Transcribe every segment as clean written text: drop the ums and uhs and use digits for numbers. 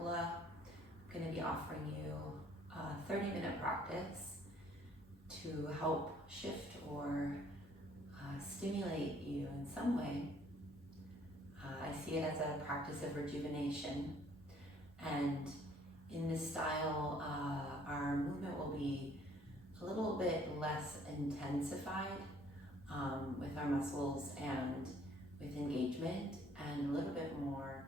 Dracula. I'm going to be offering you a 30-minute practice to help shift or stimulate you in some way. I see it as a practice of rejuvenation, and in this style, our movement will be a little bit less intensified with our muscles and with engagement, and a little bit more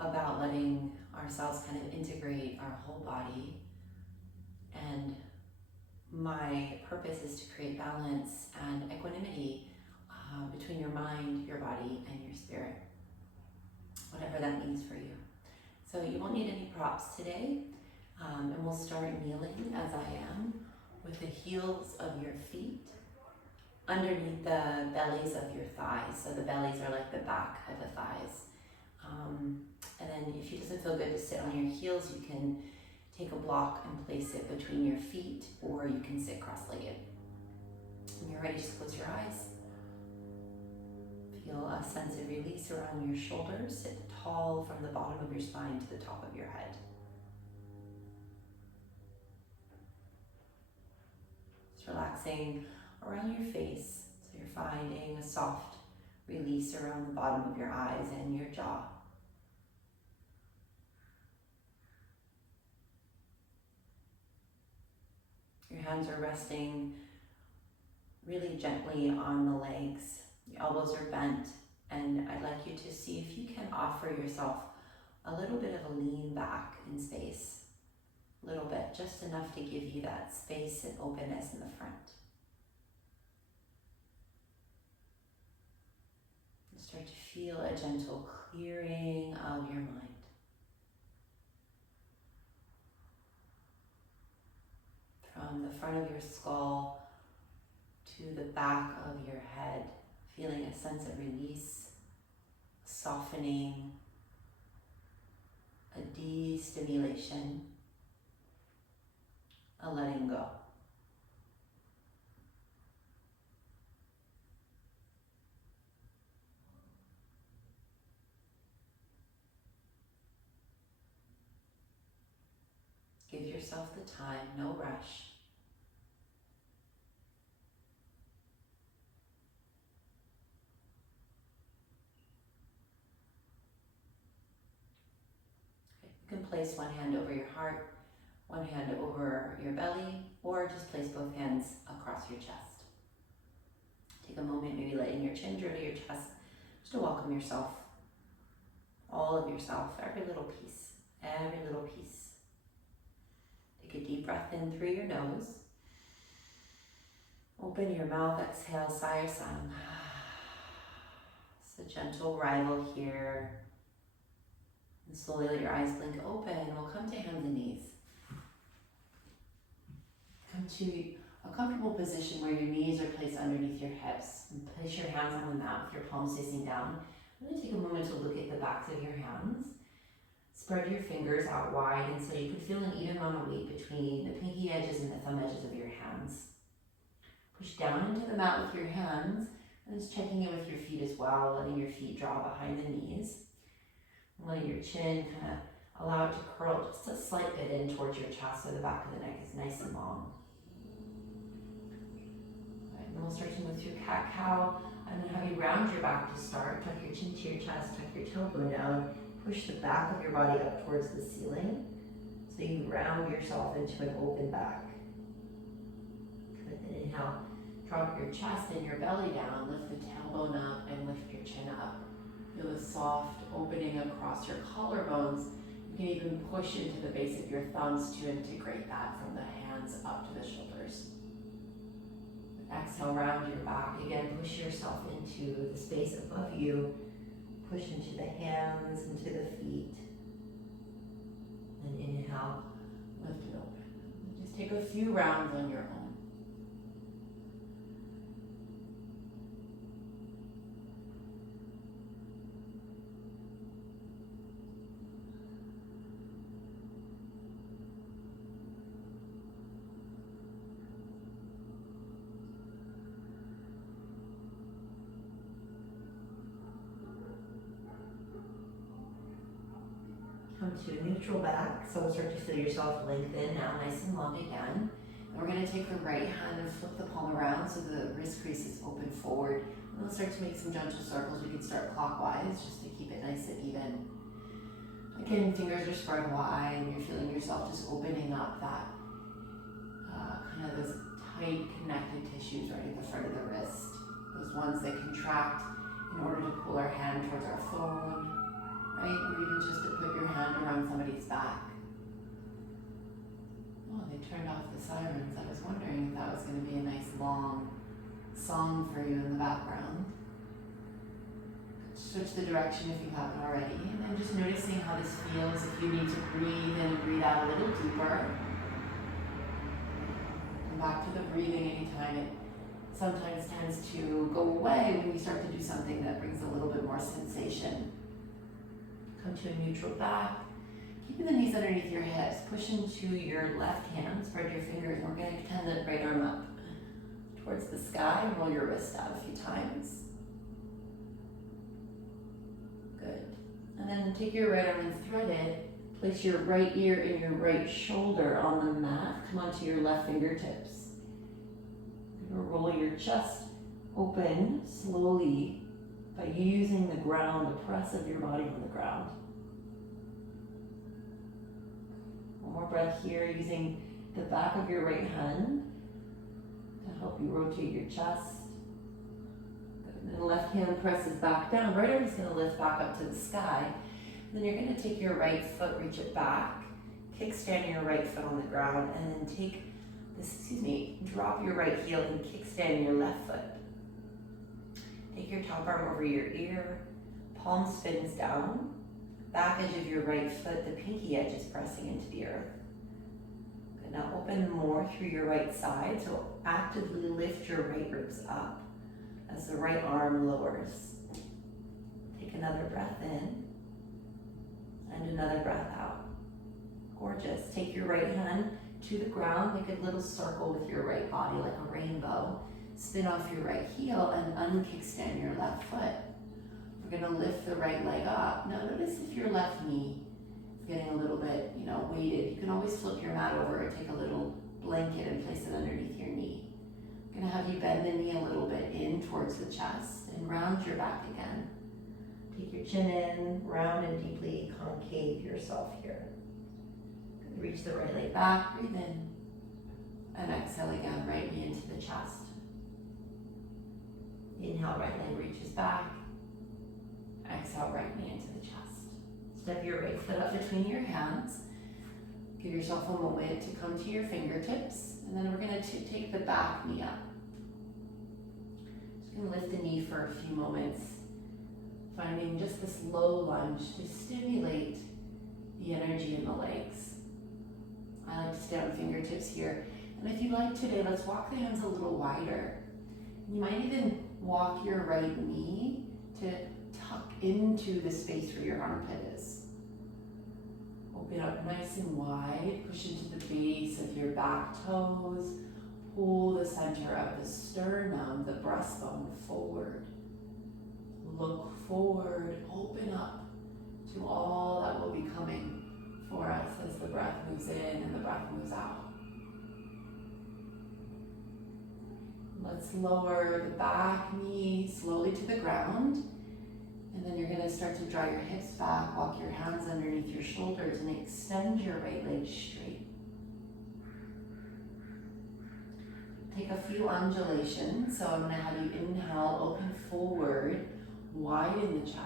about letting ourselves kind of integrate our whole body. And my purpose is to create balance and equanimity between your mind, your body, and your spirit, whatever that means for you. So you won't need any props today, and we'll start kneeling as I am, with the heels of your feet underneath the bellies of your thighs. So the bellies are like the back of the thighs. And then if it doesn't feel good to sit on your heels, you can take a block and place it between your feet, or you can sit cross-legged. When you're ready, just close your eyes. Feel a sense of release around your shoulders. Sit tall from the bottom of your spine to the top of your head. Just relaxing around your face, so you're finding a soft release around the bottom of your eyes and your jaw. Your hands are resting really gently on the legs. Your elbows are bent, and I'd like you to see if you can offer yourself a little bit of a lean back in space. A little bit, just enough to give you that space and openness in the front. And start to feel a gentle clearing of your mind. From the front of your skull to the back of your head, feeling a sense of release, softening, a de-stimulation, a letting go. Give yourself the time, no rush. You can place one hand over your heart, one hand over your belly, or just place both hands across your chest. Take a moment, maybe letting your chin draw to your chest, just to welcome yourself, all of yourself, every little piece, every little piece. Take a deep breath in through your nose. Open your mouth, exhale, sigh or sound. It's a gentle arrival here. And slowly let your eyes blink open. We'll come to hands and knees. Come to a comfortable position where your knees are placed underneath your hips. And place your hands on the mat with your palms facing down. I'm going to take a moment to look at the backs of your hands. Spread your fingers out wide, and so you can feel an even amount of weight between the pinky edges and the thumb edges of your hands. Push down into the mat with your hands, and just checking in with your feet as well, letting your feet draw behind the knees. And letting your chin kind of allow it to curl just a slight bit in towards your chest, so the back of the neck is nice and long. All right, and then we'll start to move through cat-cow. I'm going to have you round your back to start. Tuck your chin to your chest, tuck your tailbone down. Push the back of your body up towards the ceiling, so you round yourself into an open back. Good. Then inhale, drop your chest and your belly down, lift the tailbone up and lift your chin up. Feel a soft opening across your collarbones. You can even push into the base of your thumbs to integrate that from the hands up to the shoulders. Exhale, round your back. Again, push yourself into the space above you. Push into the hands, into the feet. And inhale, lift it open. Just take a few rounds on your own. Come to neutral back. So start to feel yourself lengthen now, nice and long again. And we're gonna take the right hand and flip the palm around so the wrist crease is open forward. And we'll start to make some gentle circles. We can start clockwise just to keep it nice and even. Again, fingers are spread wide and you're feeling yourself just opening up that kind of those tight connected tissues right at the front of the wrist. Those ones that contract in order to pull our hand towards our phone, right? Or even just to put your hand around somebody's back. Oh, they turned off the sirens. I was wondering if that was going to be a nice long song for you in the background. Switch the direction if you haven't already, and then just noticing how this feels. If you need to breathe in and breathe out a little deeper. Come back to the breathing anytime it sometimes tends to go away when we start to do something that brings a little bit more sensation. Come to a neutral back. Keeping the knees underneath your hips. Push into your left hand. Spread your fingers. We're going to extend the right arm up towards the sky. Roll your wrist out a few times. Good. And then take your right arm and thread it. Place your right ear and your right shoulder on the mat. Come onto your left fingertips. Roll your chest open slowly by using the ground, the press of your body on the ground. One more breath here, using the back of your right hand to help you rotate your chest. And then the left hand presses back down. Right arm is going to lift back up to the sky. Then you're going to take your right foot, reach it back, kickstand your right foot on the ground, and then take this, drop your right heel and kickstand your left foot. Take your top arm over your ear, palm spins down, back edge of your right foot, the pinky edge is pressing into the earth. Good. Now open more through your right side, so actively lift your right ribs up as the right arm lowers. Take another breath in and another breath out. Gorgeous. Take your right hand to the ground, make a little circle with your right body like a rainbow. Spin off your right heel and unkickstand your left foot. We're going to lift the right leg up. Now notice if your left knee is getting a little bit, weighted. You can always flip your mat over or take a little blanket and place it underneath your knee. I'm going to have you bend the knee a little bit in towards the chest and round your back again. Take your chin in, round and deeply concave yourself here. Reach the right leg back, breathe in, and exhale again, right knee into the chest. Inhale, right leg reaches back. Exhale, right knee into the chest. Step your right foot up between your hands. Give yourself a moment to come to your fingertips, and then we're going to take the back knee up. Just going to lift the knee for a few moments, finding just this low lunge to stimulate the energy in the legs. I like to stay on fingertips here. And if you like today, let's walk the hands a little wider. You might even walk your right knee to tuck into the space where your armpit is. Open up nice and wide. Push into the base of your back toes. Pull the center of the sternum, the breastbone forward. Look forward. Open up to all that will be coming for us as the breath moves in and the breath moves out. Let's lower the back knee slowly to the ground, and then you're going to start to draw your hips back, walk your hands underneath your shoulders, and extend your right leg straight. Take a few undulations, so I'm going to have you inhale, open forward, widen the chest.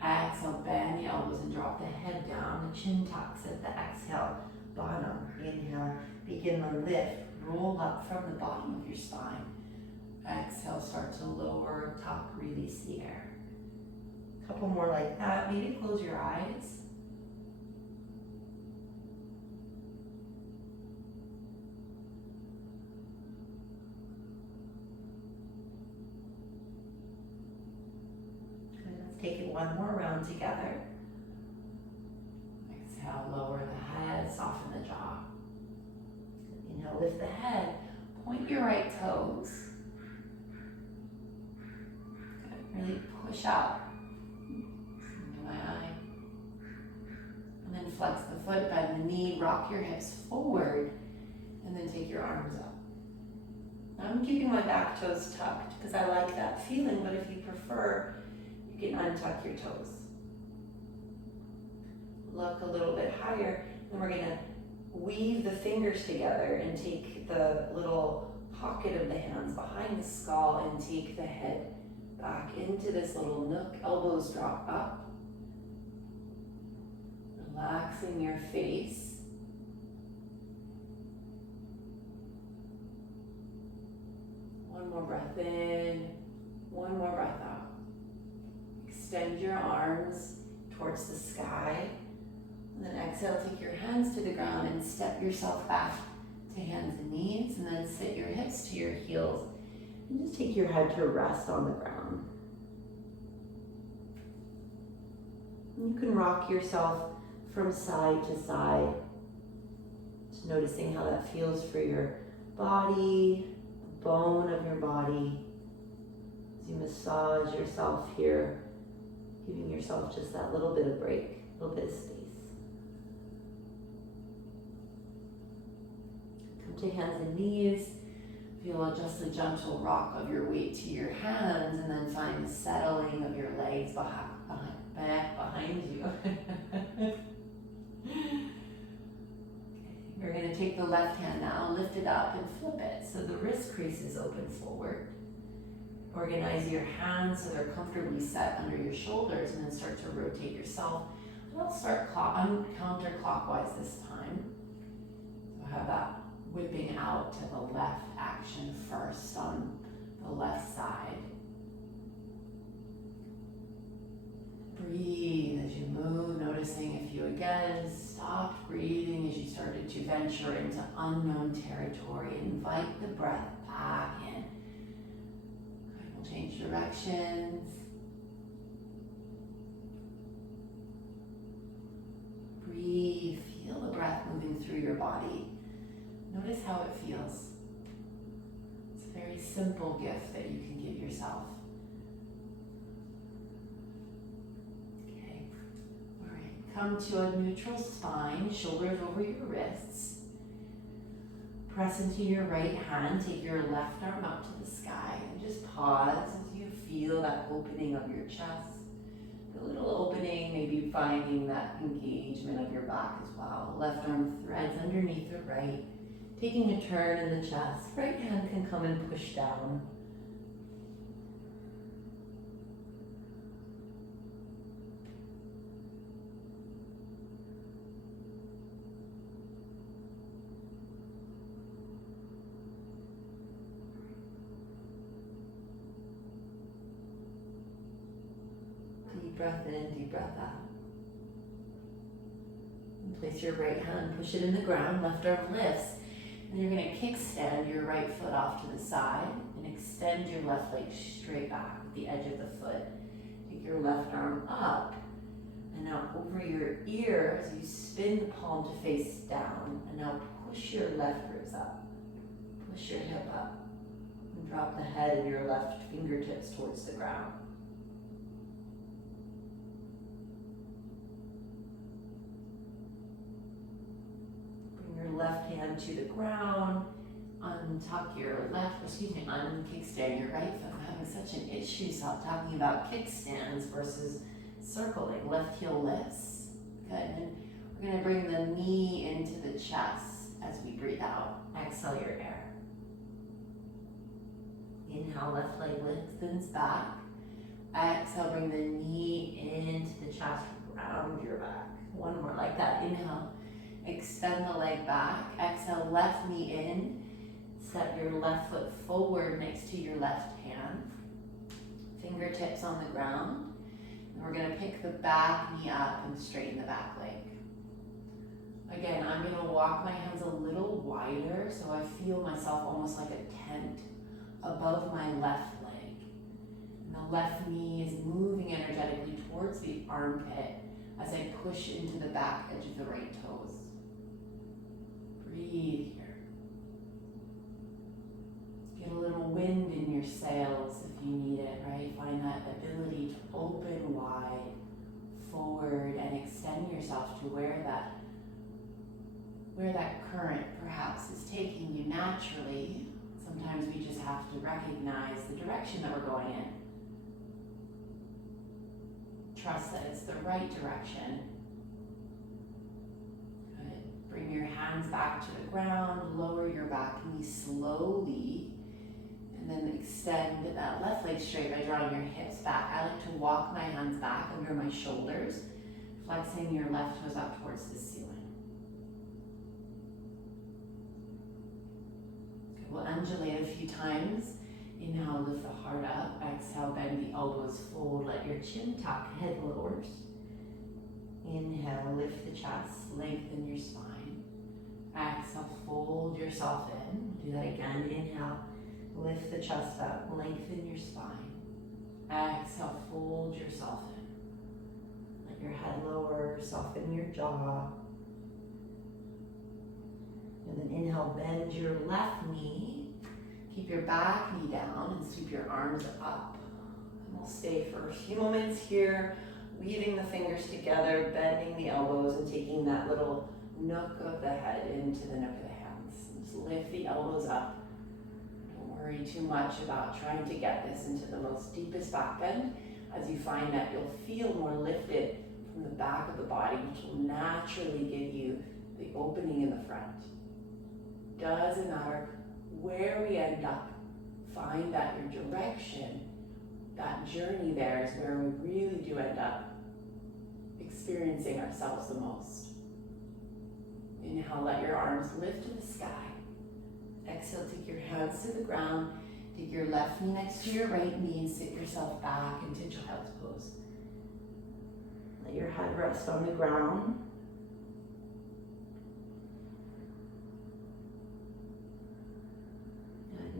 Exhale, bend the elbows and drop the head down. The chin tucks at the exhale, bottom. Inhale, begin the lift. Roll up from the bottom of your spine. Exhale, start to lower, tuck, release the air. A couple more like that. Maybe close your eyes. Take it one more round together. Exhale, lower the head, soften the jaw. Inhale, lift the head, point your right toes. Good. Really push up. Into my eye. flex the foot, bend the knee, rock your hips forward, and then take your arms up. I'm keeping my back toes tucked because I like that feeling, but if you prefer, you can untuck your toes. Look a little bit higher, and we're gonna weave the fingers together and take the little pocket of the hands behind the skull and take the head back into this little nook. Elbows drop up. Relaxing your face. One more breath in, one more breath out. Extend your arms towards the sky. And then exhale, take your hands to the ground and step yourself back to hands and knees. And then sit your hips to your heels. And just take your head to rest on the ground. You can rock yourself from side to side. Just noticing how that feels for your body, the bone of your body. As you massage yourself here, giving yourself just that little bit of break, a little bit of space. Come to hands and knees. Feel just a gentle rock of your weight to your hands, and then find the settling of your legs back behind you. You're going to take the left hand now, lift it up and flip it so the wrist crease is open forward. Organize your hands so they're comfortably set under your shoulders, and then start to rotate yourself. And I'll start counterclockwise this time. So have that whipping out to the left action first on the left side. Breathe as you move, noticing if you again stopped breathing as you started to venture into unknown territory. Invite the breath back in. Okay, we'll change directions. Breathe, feel the breath moving through your body. Notice how it feels. It's a very simple gift that you can give yourself. Okay, all right. Come to a neutral spine, shoulders over your wrists. Press into your right hand, take your left arm up to the sky, and just pause as you feel that opening of your chest. The little opening, maybe finding that engagement of your back as well. Left arm threads underneath the right. Taking a turn in the chest, right hand can come and push down. Deep breath in, deep breath out. And place your right hand, push it in the ground, left arm lifts. And you're going to kickstand your right foot off to the side and extend your left leg straight back with the edge of the foot. Take your left arm up and now over your ear as you spin the palm to face down. And now push your left ribs up. Push your hip up and drop the head of your left fingertips towards the ground. Your left hand to the ground, unkickstand your right foot. I'm having such an issue talking about kickstands versus circling. Left heel lifts. Good. And we're going to bring the knee into the chest as we breathe out. Exhale your air. Inhale, left leg lengthens back. Exhale, bring the knee into the chest, round your back. One more like that. Inhale. Extend the leg back. Exhale, left knee in. Step your left foot forward next to your left hand. Fingertips on the ground. And we're going to pick the back knee up and straighten the back leg. Again, I'm going to walk my hands a little wider so I feel myself almost like a tent above my left leg. And the left knee is moving energetically towards the armpit as I push into the back edge of the right toes. Breathe here. Get a little wind in your sails if you need it, right? Find that ability to open wide, forward, and extend your yourself to where that current perhaps is taking you naturally. Sometimes we just have to recognize the direction that we're going in. Trust that it's the right direction. Good. Bring your hands back to the ground, lower your back knee slowly, and then extend that left leg straight by drawing your hips back. I like to walk my hands back under my shoulders, flexing your left toes up towards the ceiling. Okay, we'll undulate a few times. Inhale, lift the heart up. Exhale, bend the elbows, fold, let your chin tuck, head lowers. Inhale, lift the chest, lengthen your spine. Exhale, fold yourself in. Do that again. Inhale, lift the chest up, lengthen your spine. Exhale, fold yourself in. Let your head lower, soften your jaw. And then inhale, bend your left knee. Keep your back knee down and sweep your arms up. And we'll stay for a few moments here, weaving the fingers together, bending the elbows, and taking that little nook of the head into the nook of the hands. Just lift the elbows up. Don't worry too much about trying to get this into the most deepest back bend, as you find that you'll feel more lifted from the back of the body, which will naturally give you the opening in the front. Doesn't matter where we end up, find that your direction, that journey there is where we really do end up experiencing ourselves the most. Inhale, let your arms lift to the sky. Exhale, take your hands to the ground. Take your left knee next to your right knee and sit yourself back into child's pose. Let your head rest on the ground.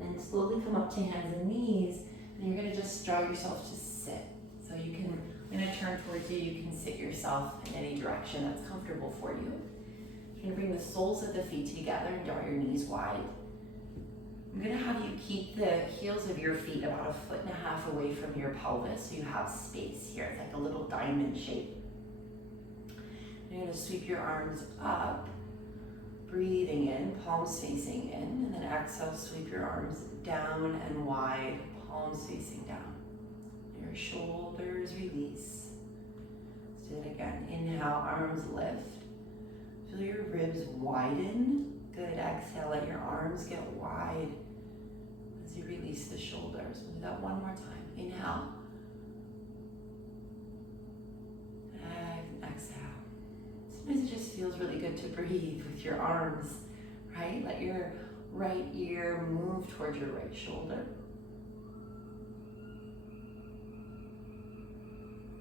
And then slowly come up to hands and knees, and you're going to just draw yourself to sit. So you can, I'm going to turn towards you, you can sit yourself in any direction that's comfortable for you. You're going to bring the soles of the feet together and draw your knees wide. I'm going to have you keep the heels of your feet about 1.5 feet away from your pelvis, so you have space here. It's like a little diamond shape. You're going to sweep your arms up. Breathing in, palms facing in, and then exhale, sweep your arms down and wide, palms facing down. Your shoulders release. Let's do it again. Inhale, arms lift. Feel your ribs widen. Good. Exhale, let your arms get wide as you release the shoulders. We'll do that one more time. Inhale. And exhale. Sometimes it just feels really good to breathe with your arms, right? Let your right ear move towards your right shoulder.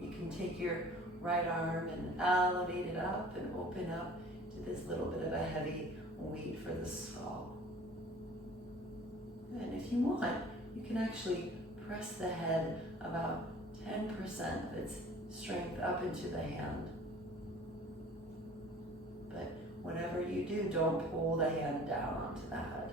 You can take your right arm and elevate it up and open up to this little bit of a heavy weight for the skull. And if you want, you can actually press the head about 10% of its strength up into the hand. But whatever you do, don't pull the hand down onto the head.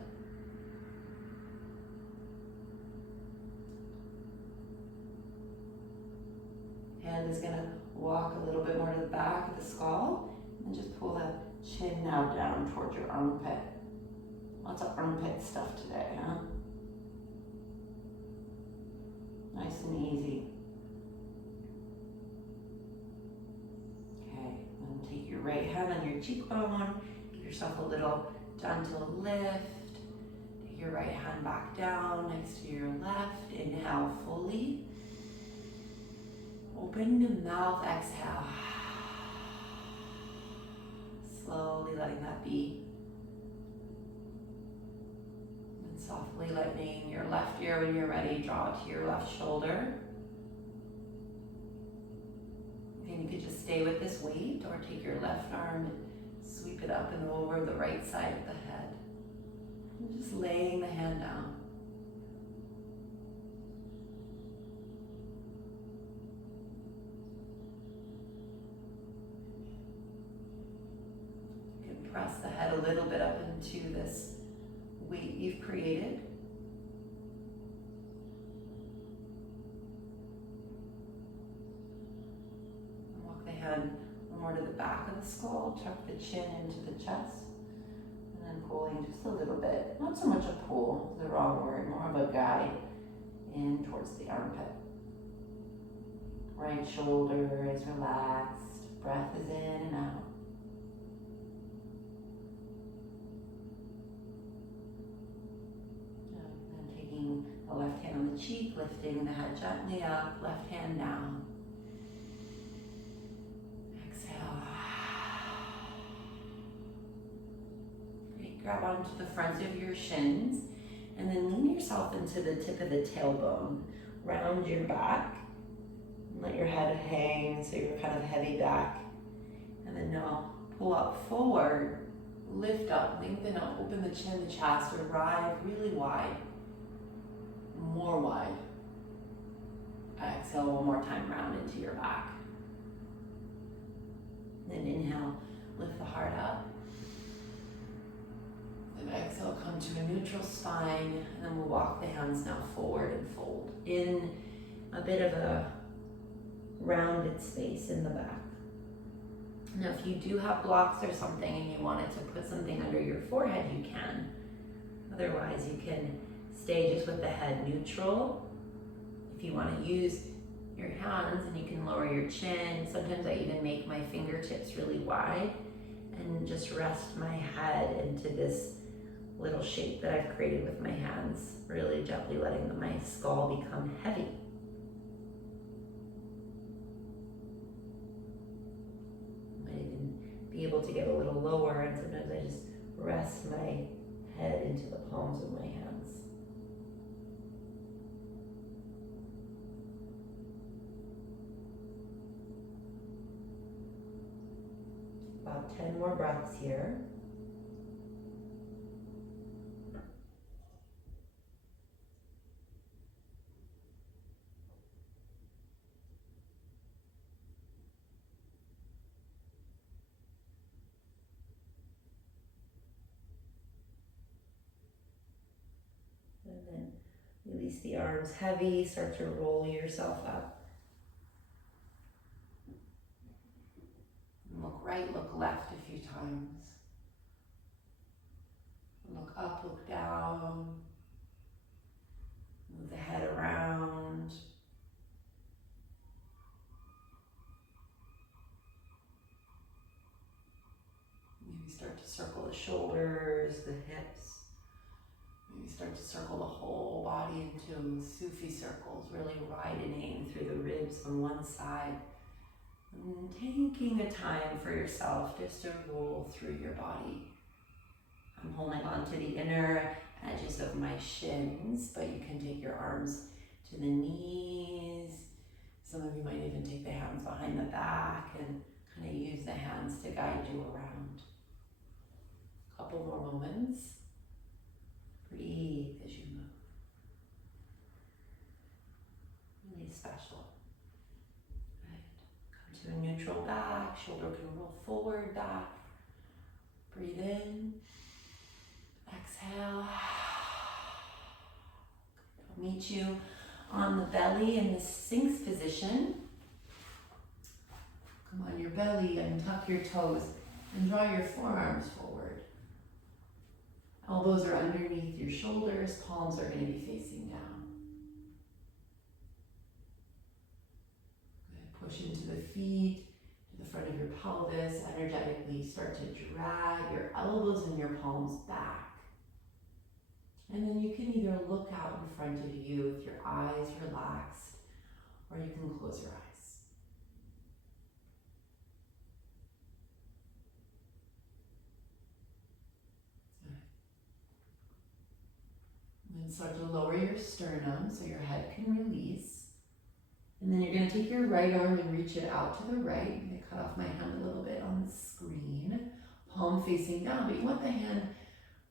Hand is going to walk a little bit more to the back of the skull and just pull the chin now down towards your armpit. Lots of armpit stuff today, huh? Nice and easy. Take your right hand on your cheekbone, give yourself a little gentle lift. Take your right hand back down next to your left. Inhale fully. Open the mouth, exhale. Slowly letting that be. And softly letting your left ear, when you're ready, draw it to your left shoulder. And you could just stay with this weight or take your left arm and sweep it up and over the right side of the head. And just laying the hand down. You can press the head a little bit up into this weight you've created. more to the back of the skull, tuck the chin into the chest, and then pulling just a little bit. Not so much a pull, the wrong word, more of a guide in towards the armpit. Right shoulder is relaxed, breath is in and out. And then taking the left hand on the cheek, lifting the head gently up, left hand down. Exhale. Great, grab onto the fronts of your shins and then lean yourself into the tip of the tailbone. Round your back. Let your head hang so you're kind of heavy back. And then now pull up forward, lift up, lengthen up, open the chin, the chest, arrive really wide. More wide. Exhale one more time, round into your back. Then inhale, lift the heart up. Then exhale, come to a neutral spine, and then we'll walk the hands now forward and fold in a bit of a rounded space in the back. Now, if you do have blocks or something and you wanted to put something under your forehead, you can. Otherwise, you can stay just with the head neutral. If you want to use your hands, and you can lower your chin. Sometimes I even make my fingertips really wide and just rest my head into this little shape that I've created with my hands, really gently letting my skull become heavy. Might even be able to get a little lower, and sometimes I just rest my head into the palms of my hands. About 10 more breaths here. And then release the arms heavy, start to roll yourself up. Look right, look left a few times. Look up, look down. Move the head around. Maybe start to circle the shoulders, the hips. Maybe start to circle the whole body into Sufi circles, really widening through the ribs on one side. And taking the time for yourself just to roll through your body. I'm holding on to the inner edges of my shins, but you can take your arms to the knees. Some of you might even take the hands behind the back and kind of use the hands to guide you around. A couple more moments. Breathe as you move. Really special. To a neutral back, shoulder can roll forward, back. Breathe in, exhale. I'll meet you on the belly in the Sphinx position. Come on your belly and tuck your toes and draw your forearms forward. Elbows are underneath your shoulders, palms are going to be facing down. Push into the feet, to the front of your pelvis, energetically start to drag your elbows and your palms back. And then you can either look out in front of you with your eyes relaxed, or you can close your eyes. And then start to lower your sternum so your head can release. And then you're going to take your right arm and reach it out to the right. I'm going to cut off my hand a little bit on the screen. Palm facing down, but you want the hand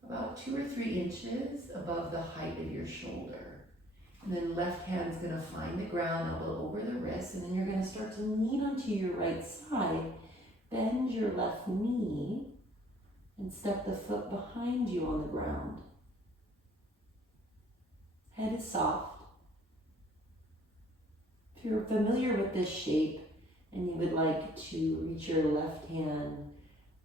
about 2 or 3 inches above the height of your shoulder. And then left hand's going to find the ground, elbow over the wrist, and then you're going to start to lean onto your right side. Bend your left knee and step the foot behind you on the ground. Head is soft. If you're familiar with this shape and you would like to reach your left hand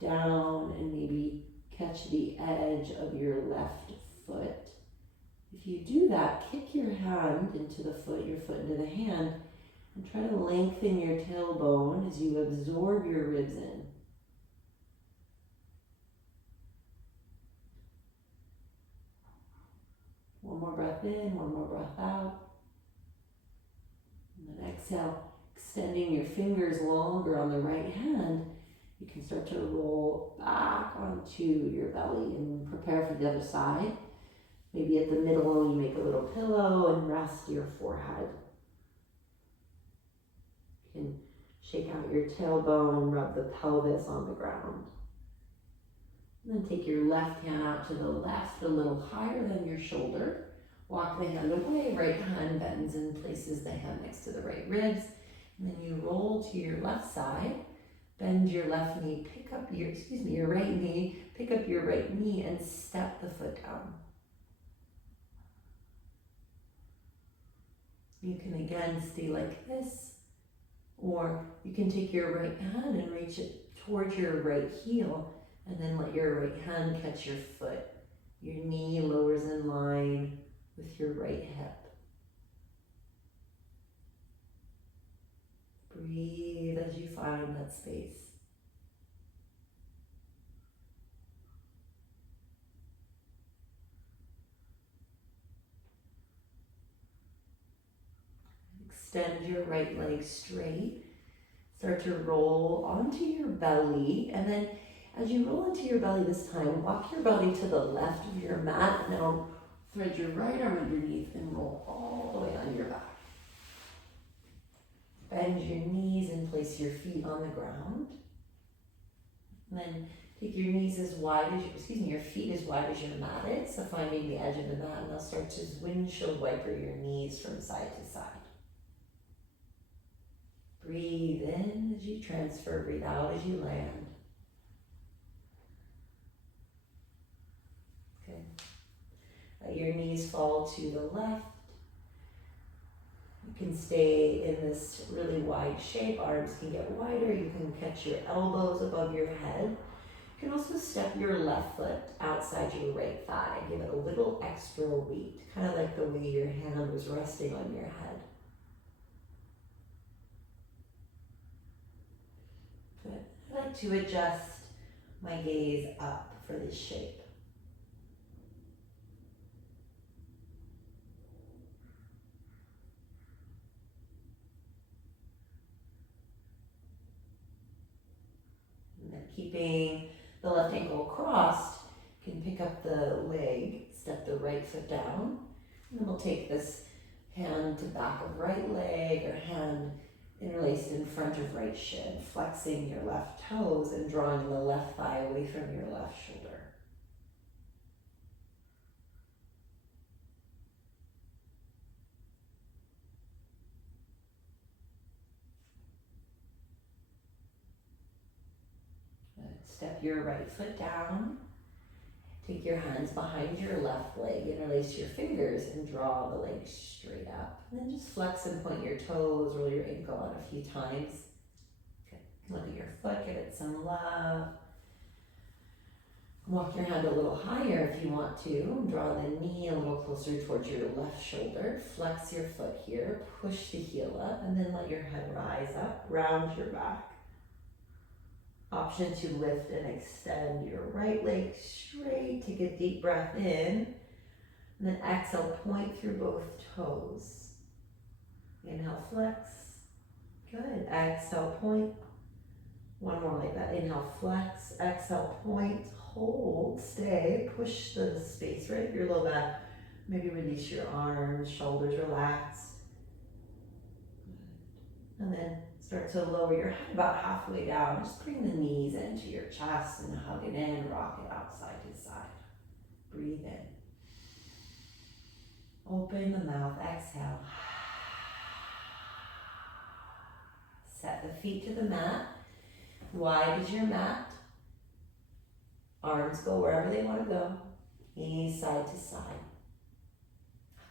down and maybe catch the edge of your left foot. If you do that, kick your hand into the foot, your foot into the hand, and try to lengthen your tailbone as you absorb your ribs in. One more breath in, one more breath out. And then exhale, extending your fingers longer on the right hand. You can start to roll back onto your belly and prepare for the other side. Maybe at the middle, you make a little pillow and rest your forehead. You can shake out your tailbone and rub the pelvis on the ground. And then take your left hand out to the left, a little higher than your shoulder. Walk the hand away, right hand bends and places the hand next to the right ribs. And then you roll to your left side, bend your left knee, pick up your right knee, pick up your right knee and step the foot down. You can again stay like this, or you can take your right hand and reach it towards your right heel, and then let your right hand catch your foot. Your knee lowers in line with your right hip. Breathe as you find that space. Extend your right leg straight. Start to roll onto your belly, and then as you roll into your belly this time, walk your belly to the left of your mat. Now thread your right arm underneath and roll all the way on your back. Bend your knees and place your feet on the ground. And then take your knees as wide as your feet as wide as your mat is. So finding the edge of the mat, and now start to windshield wiper your knees from side to side. Breathe in as you transfer, breathe out as you land. Good. Let your knees fall to the left. You can stay in this really wide shape. Arms can get wider. You can catch your elbows above your head. You can also step your left foot outside your right thigh. Give it a little extra weight, kind of like the way your hand was resting on your head. Good. I like to adjust my gaze up for this shape. And then keeping the left ankle crossed, you can pick up the leg, step the right foot down, and then we'll take this hand to back of right leg or hand interlaced in front of right shin, flexing your left toes and drawing the left thigh away from your left shoulder. Step your right foot down. Take your hands behind your left leg, interlace your fingers and draw the leg straight up. And then just flex and point your toes, roll your ankle out a few times. Okay. Look at your foot, give it some love. Walk your hand a little higher if you want to. Draw the knee a little closer towards your left shoulder. Flex your foot here, push the heel up, and then let your head rise up, round your back. Option to lift and extend your right leg straight. Take a deep breath in. And then exhale, point through both toes. Inhale, flex. Good. Exhale, point. One more like that. Inhale, flex. Exhale, point. Hold. Stay. Push the space right through your low back. Maybe release your arms, shoulders relaxed. Good. And then start to lower your head about halfway down. Just bring the knees into your chest and hug it in, rock it out side to side. Breathe in. Open the mouth, exhale. Set the feet to the mat. Wide as your mat. Arms go wherever they want to go. Knees side to side.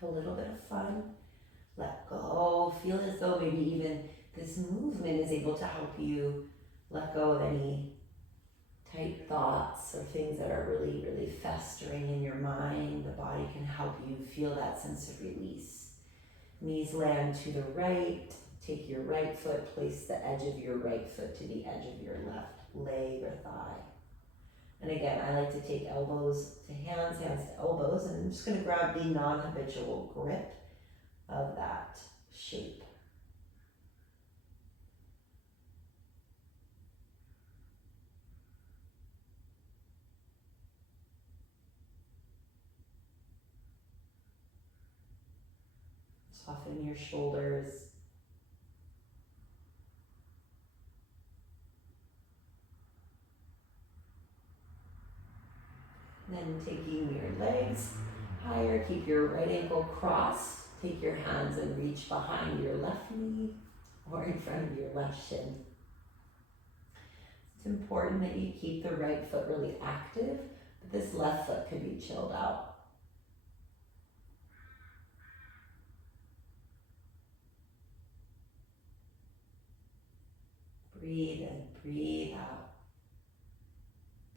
Have a little bit of fun. Let go. Feel as though maybe even this movement is able to help you let go of any tight thoughts or things that are really, really festering in your mind. The body can help you feel that sense of release. Knees land to the right. Take your right foot, place the edge of your right foot to the edge of your left leg or thigh. And again, I like to take elbows to hands, hands to elbows, and I'm just going to grab the non-habitual grip of that shape. Soften your shoulders. Then taking your legs higher, keep your right ankle crossed. Take your hands and reach behind your left knee or in front of your left shin. It's important that you keep the right foot really active, but this left foot can be chilled out. Breathe in, breathe out.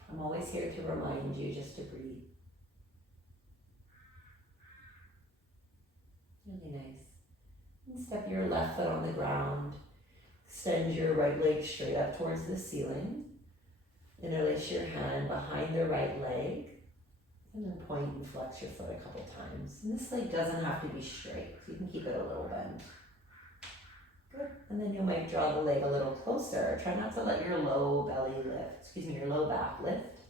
I'm always here to remind you just to breathe. Really nice. And step your left foot on the ground. Extend your right leg straight up towards the ceiling. Interlace your hand behind the right leg. And then point and flex your foot a couple times. And this leg doesn't have to be straight. You can keep it a little bent. Good. And then you might draw the leg a little closer. Try not to let your low low back lift.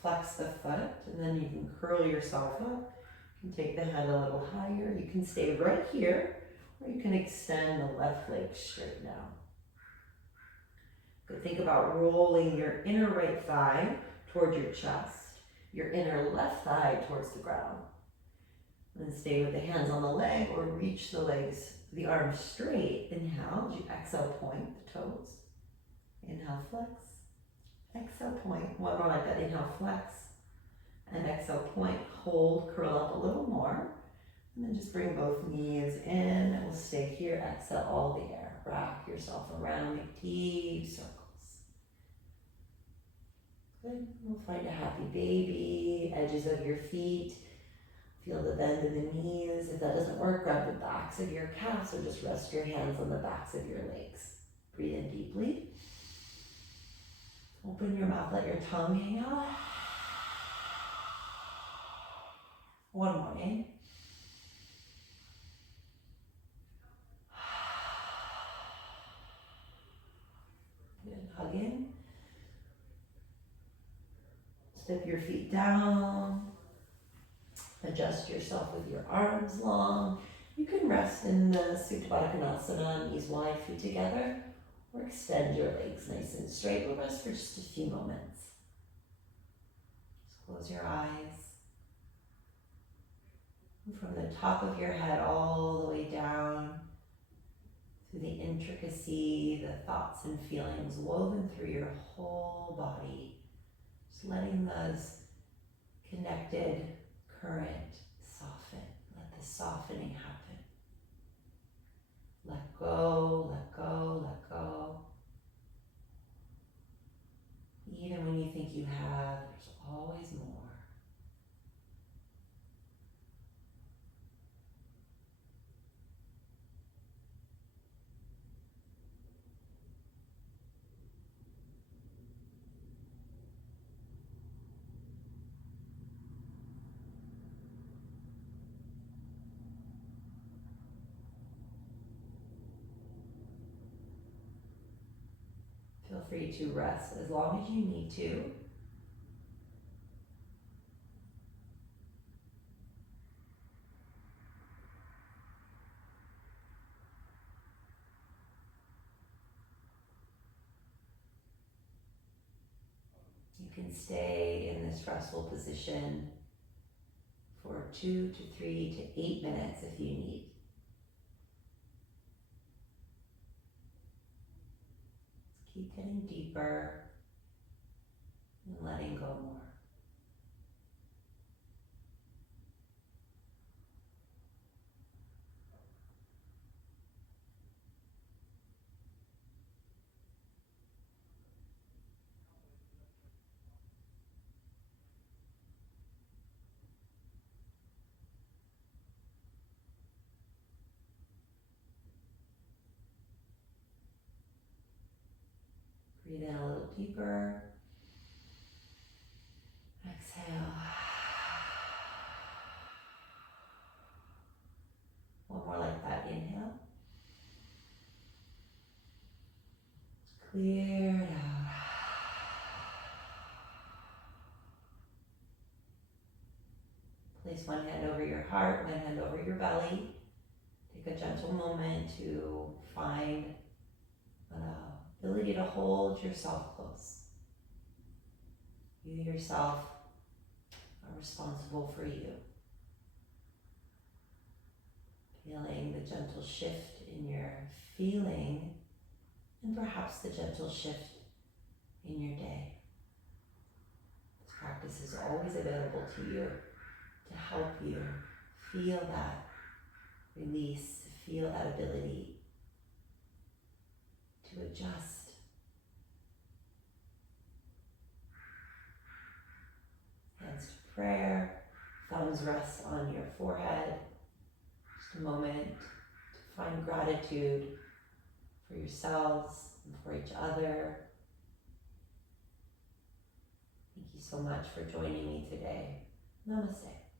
Flex the foot, and then you can curl yourself up. You can take the head a little higher. You can stay right here, or you can extend the left leg straight now. Good. Think about rolling your inner right thigh toward your chest, your inner left thigh towards the ground. And stay with the hands on the leg, or reach the arms straight. Inhale, as you exhale, point the toes. Inhale, flex. Exhale, point. One more like that. Inhale, flex. And exhale, point. Hold, curl up a little more. And then just bring both knees in. And we'll stay here. Exhale all the air. Rock yourself around. Make deep circles. Good. We'll find a happy baby. Edges of your feet. Feel the bend in the knees. If that doesn't work, grab the backs of your calves or just rest your hands on the backs of your legs. Breathe in deeply. Open your mouth, let your tongue hang out. One more in. Good, hug in. Step your feet down. Adjust yourself with your arms long. You can rest in the Supta Baddha Konasana, knees wide, feet together. Or extend your legs nice and straight. We'll rest for just a few moments. Just close your eyes. And from the top of your head all the way down through the intricacy, the thoughts and feelings woven through your whole body. Just letting those connected current soften. Let the softening happen. Let go, let go, let go. Even when you think you have, there's always more. Feel free to rest as long as you need to. You can stay in this restful position for 2 to 3 to 8 minutes if you need. Keep getting deeper and letting go more. Breathe in a little deeper. Exhale. One more like that. Inhale. Clear it out. Place one hand over your heart, one hand over your belly. Take a gentle moment to find an ability to hold yourself close. You yourself are responsible for you. Feeling the gentle shift in your feeling, and perhaps the gentle shift in your day. This practice is always available to you to help you feel that release, feel that ability to adjust. Hands to prayer, thumbs rest on your forehead. Just a moment to find gratitude for yourselves and for each other. Thank you so much for joining me today. Namaste.